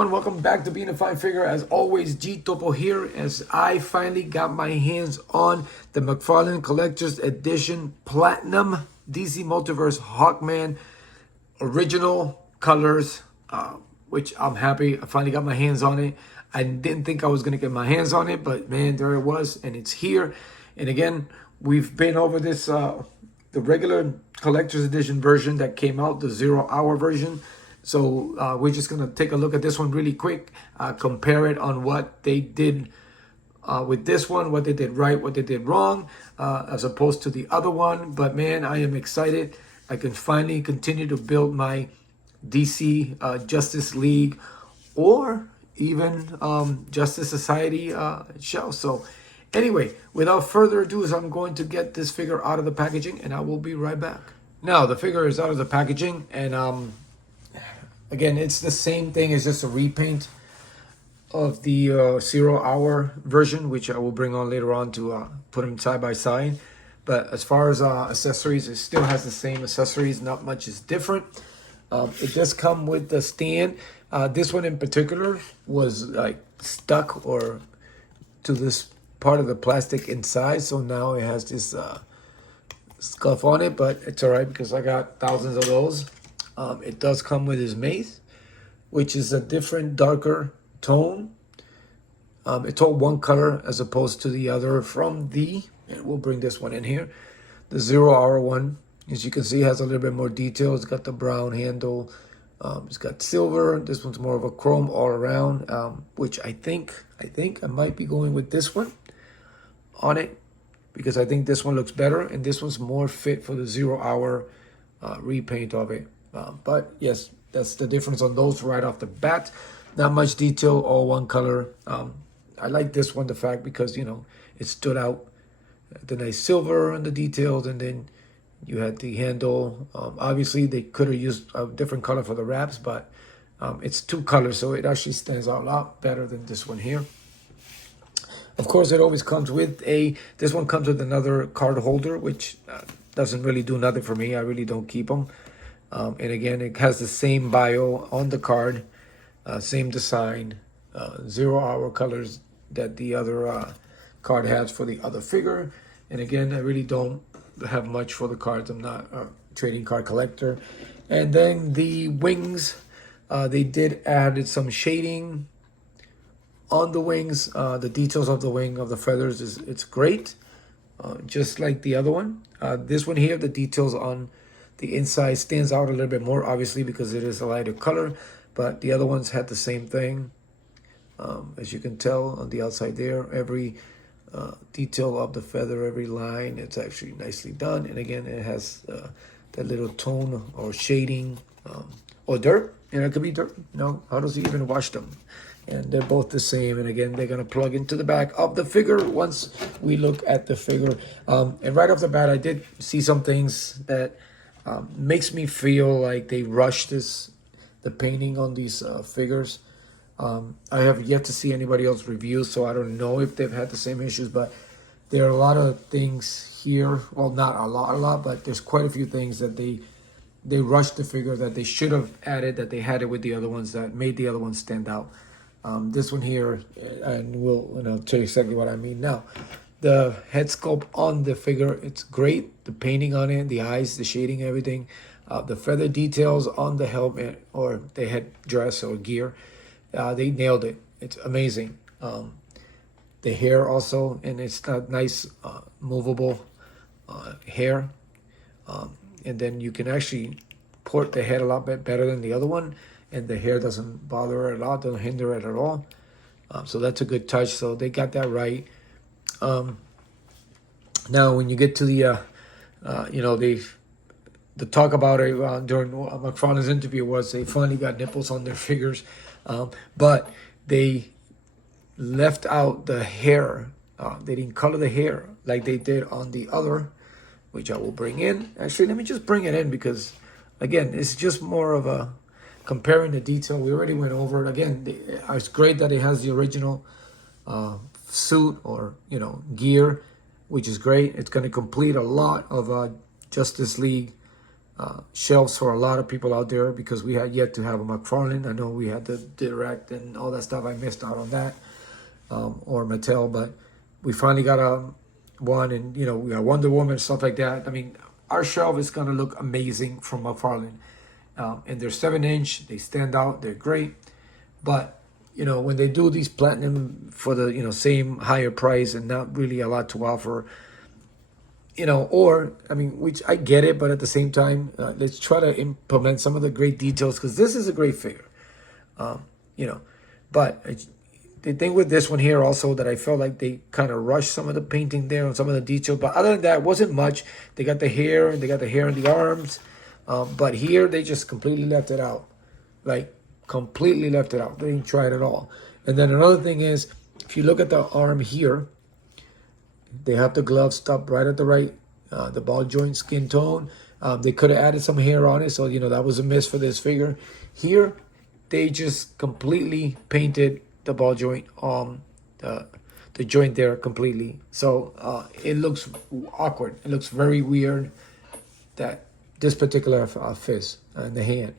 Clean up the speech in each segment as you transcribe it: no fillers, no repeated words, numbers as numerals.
everyone, welcome back to Being a Fine Figure. As always, G Topo here, as I finally got my hands on the Mcfarlane Collector's Edition Platinum DC Multiverse Hawkman original colors, which I'm happy I finally got my hands on it. I didn't think I was going to get my hands on it, but man, there it was, and it's here. And again, we've been over this, the regular Collector's Edition version that came out, the 0 hour version. So we're just going to take a look at this one really quick, compare it on what they did with this one, what they did right, what they did wrong, as opposed to the other one. But man, I am excited. I can finally continue to build my DC Justice League or even Justice Society show. So anyway, without further ado, I'm going to get this figure out of the packaging and I will be right back. Now, the figure is out of the packaging, and again, it's the same thing. It's just a repaint of the 0 hour version, which I will bring on later on to put them side by side. But as far as accessories, it still has the same accessories. Not much is different. It does come with the stand. This one in particular was like stuck or to this part of the plastic inside. So now it has this scuff on it, but it's all right because I got thousands of those. It does come with his mace, which is a different, darker tone. It's all one color as opposed to the other from the, and we'll bring this one in here, the 0 hour one. As you can see, has a little bit more detail. It's got the brown handle. It's got silver. This one's more of a chrome all around, which I think I might be going with this one on it because I think this one looks better and this one's more fit for the 0 hour repaint of it. But yes, that's the difference on those right off the bat. Not much detail, all one color. I like this one, the fact because, you know, it stood out. The nice silver on the details, and then you had the handle. Obviously, they could have used a different color for the wraps, but it's 2 colors, so it actually stands out a lot better than this one here. Of course, it always comes with this one comes with another card holder, which doesn't really do nothing for me. I really don't keep them. And again, it has the same bio on the card, same design, 0 hour colors that the other card has for the other figure. And again, I really don't have much for the cards. I'm not a trading card collector. And then the wings, they did add some shading on the wings. The details of the wing, of the feathers, it's great, just like the other one. This one here, the details on the inside stands out a little bit more, obviously, because it is a lighter color. But the other ones had the same thing. As you can tell on the outside there, every detail of the feather, every line, it's actually nicely done. And again, it has that little tone or shading or dirt. And it could be dirt. No, how does he even wash them? And they're both the same. And again, they're going to plug into the back of the figure once we look at the figure. And right off the bat, I did see some things that makes me feel like they rushed the painting on these figures. I have yet to see anybody else review, so I don't know if they've had the same issues, but there are a lot of things here. Well, not a lot, but there's quite a few things that they rushed the figure that they should have added, that they had it with the other ones that made the other ones stand out. This one here, and I'll tell you exactly what I mean now. The head sculpt on the figure, it's great. The painting on it, the eyes, the shading, everything. The feather details on the helmet or the head dress or gear, they nailed it. It's amazing. The hair also, and it's a nice movable hair. And then you can actually port the head a lot bit better than the other one. And the hair doesn't bother it at all, doesn't hinder it at all. So that's a good touch. So they got that right. Now, when you get to the, the talk about it during Mcfarlane's interview was they finally got nipples on their figures, but they left out the hair. They didn't color the hair like they did on the other, which I will bring in. Actually, let me just bring it in because, again, it's just more of a comparing the detail. We already went over it. Again, it's great that it has the original suit or gear, which is great. It's going to complete a lot of Justice League shelves for a lot of people out there because we had yet to have a Mcfarlane. I know we had the Direct and all that stuff. I missed out on that, or Mattel, but we finally got a one, and you know, we got Wonder Woman and stuff like that. I mean, our shelf is gonna look amazing from Mcfarlane, and they're 7-inch. They stand out. They're great, but you know, when they do these platinum for the, you know, same higher price and not really a lot to offer, you know, or I mean, which I get it, but at the same time, let's try to implement some of the great details because this is a great figure, you know. But the thing with this one here also that I felt like they kind of rushed some of the painting there on some of the details, but other than that, it wasn't much. They got the hair and they got the hair in the arms, but here they just completely left it out, like completely left it out. They didn't try it at all. And then another thing is, if you look at the arm here, they have the glove stopped right at the right, the ball joint skin tone. They could have added some hair on it, so you know that was a miss for this figure. Here, they just completely painted the ball joint, the joint there completely. So it looks awkward. It looks very weird that this particular fist and the hand.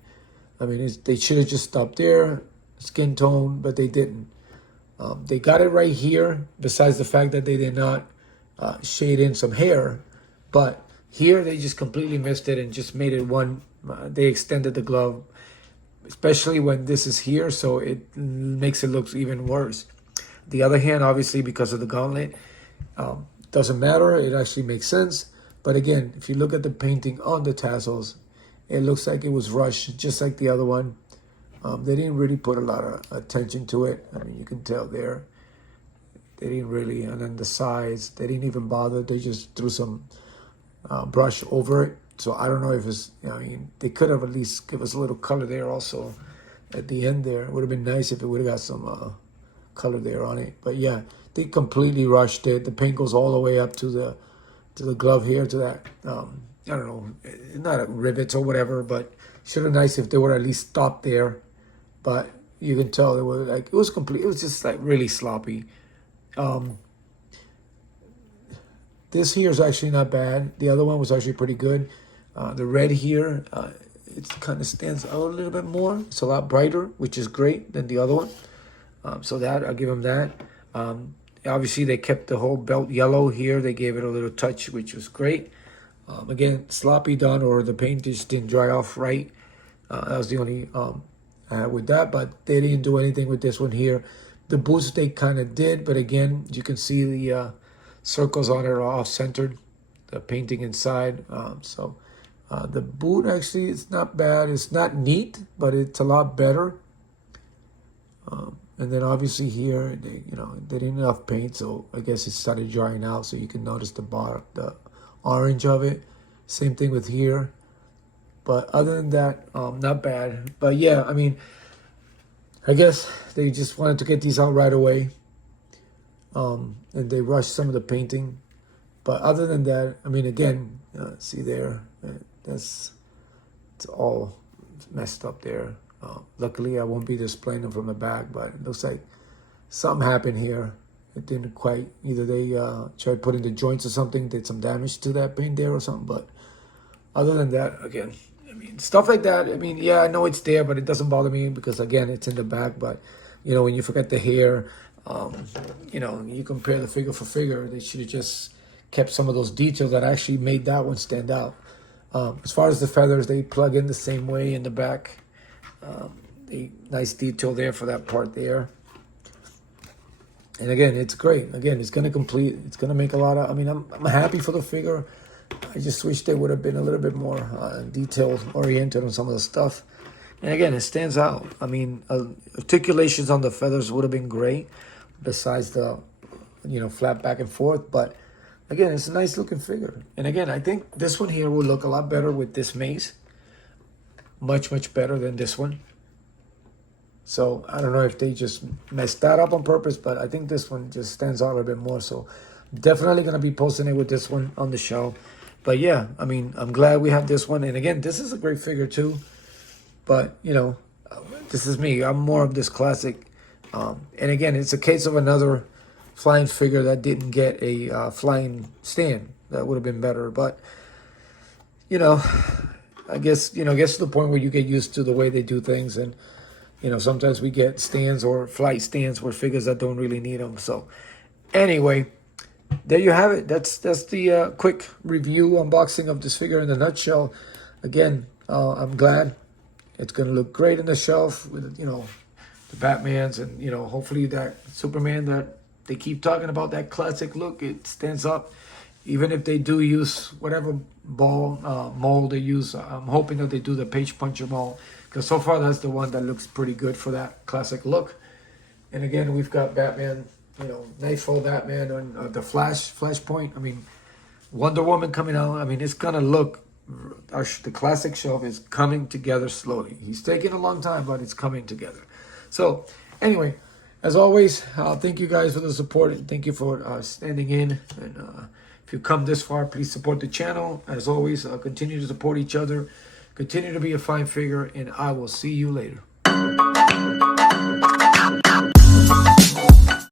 I mean, they should have just stopped there, skin tone, but they didn't. They got it right here, besides the fact that they did not shade in some hair. But here, they just completely missed it and just made it one. They extended the glove, especially when this is here, so it makes it look even worse. The other hand, obviously, because of the gauntlet, doesn't matter. It actually makes sense. But again, if you look at the painting on the tassels, it looks like it was rushed, just like the other one. They didn't really put a lot of attention to it. I mean, you can tell there. They didn't really, and then the sides, they didn't even bother. They just threw some brush over it. So I don't know if it's, I mean, they could have at least give us a little color there also at the end there. It would have been nice if it would have got some color there on it. But yeah, they completely rushed it. The paint goes all the way up to the glove here, to that, I don't know, not rivets or whatever, but should have been nice if they would at least stop there. But you can tell it was like, it was complete. It was just like really sloppy. This here is actually not bad. The other one was actually pretty good. The red here, it kind of stands out a little bit more. It's a lot brighter, which is great than the other one. So that, I'll give them that. Obviously, they kept the whole belt yellow here. They gave it a little touch, which was great. Again, sloppy done, or the paint just didn't dry off right. That was the only with that, but they didn't do anything with this one here. The boots they kind of did, but again, you can see the circles on it are off-centered, the painting inside. So the boot actually is not bad. It's not neat, but it's a lot better. And then obviously here, they didn't enough paint, so I guess it started drying out. So you can notice the orange of it. Same thing with here. But other than that, not bad. But yeah, I mean, I guess they just wanted to get these out right away. And they rushed some of the painting. But other than that, I mean, again, see there, it's all messed up there. Luckily, I won't be displaying them from the back, but it looks like something happened here. It didn't quite, either they tried putting the joints or something, did some damage to that paint there or something. But other than that, again, I mean, stuff like that, I mean, yeah, I know it's there, but it doesn't bother me because, again, it's in the back. But, you know, when you forget the hair, you know, you compare the figure for figure, they should have just kept some of those details that actually made that one stand out. As far as the feathers, they plug in the same way in the back. Nice detail there for that part there. And again, it's great. Again, it's going to complete. It's going to make a lot of, I mean, I'm happy for the figure. I just wish they would have been a little bit more detail-oriented on some of the stuff. And again, it stands out. I mean, articulations on the feathers would have been great, besides the, you know, flat back and forth. But again, it's a nice-looking figure. And again, I think this one here will look a lot better with this mace. Much, much better than this one. So I don't know if they just messed that up on purpose, but I think this one just stands out a little bit more. So definitely going to be posting it with this one on the show. But yeah, I mean, I'm glad we have this one. And again, this is a great figure too. But, you know, this is me. I'm more of this classic. And again, it's a case of another flying figure that didn't get a flying stand. That would have been better. But, you know, I guess, you know, gets to the point where you get used to the way they do things. And, you know, sometimes we get stands or flight stands with figures that don't really need them. So anyway, there you have it. That's the quick review, unboxing of this figure in a nutshell. Again, I'm glad it's going to look great in the shelf with, you know, the Batmans and, you know, hopefully that Superman that they keep talking about, that classic look, it stands up. Even if they do use whatever ball mold they use, I'm hoping that they do the page puncher mold, because so far that's the one that looks pretty good for that classic look. And again, we've got Batman, you know, Nightfall Batman on the Flashpoint. I mean, Wonder Woman coming out. I mean, it's gonna look. The classic shelf is coming together slowly. He's taking a long time, but it's coming together. So anyway, as always, thank you guys for the support. Thank you for standing in. And if you come this far, please support the channel. As always, continue to support each other. Continue to be a fine figure, and I will see you later.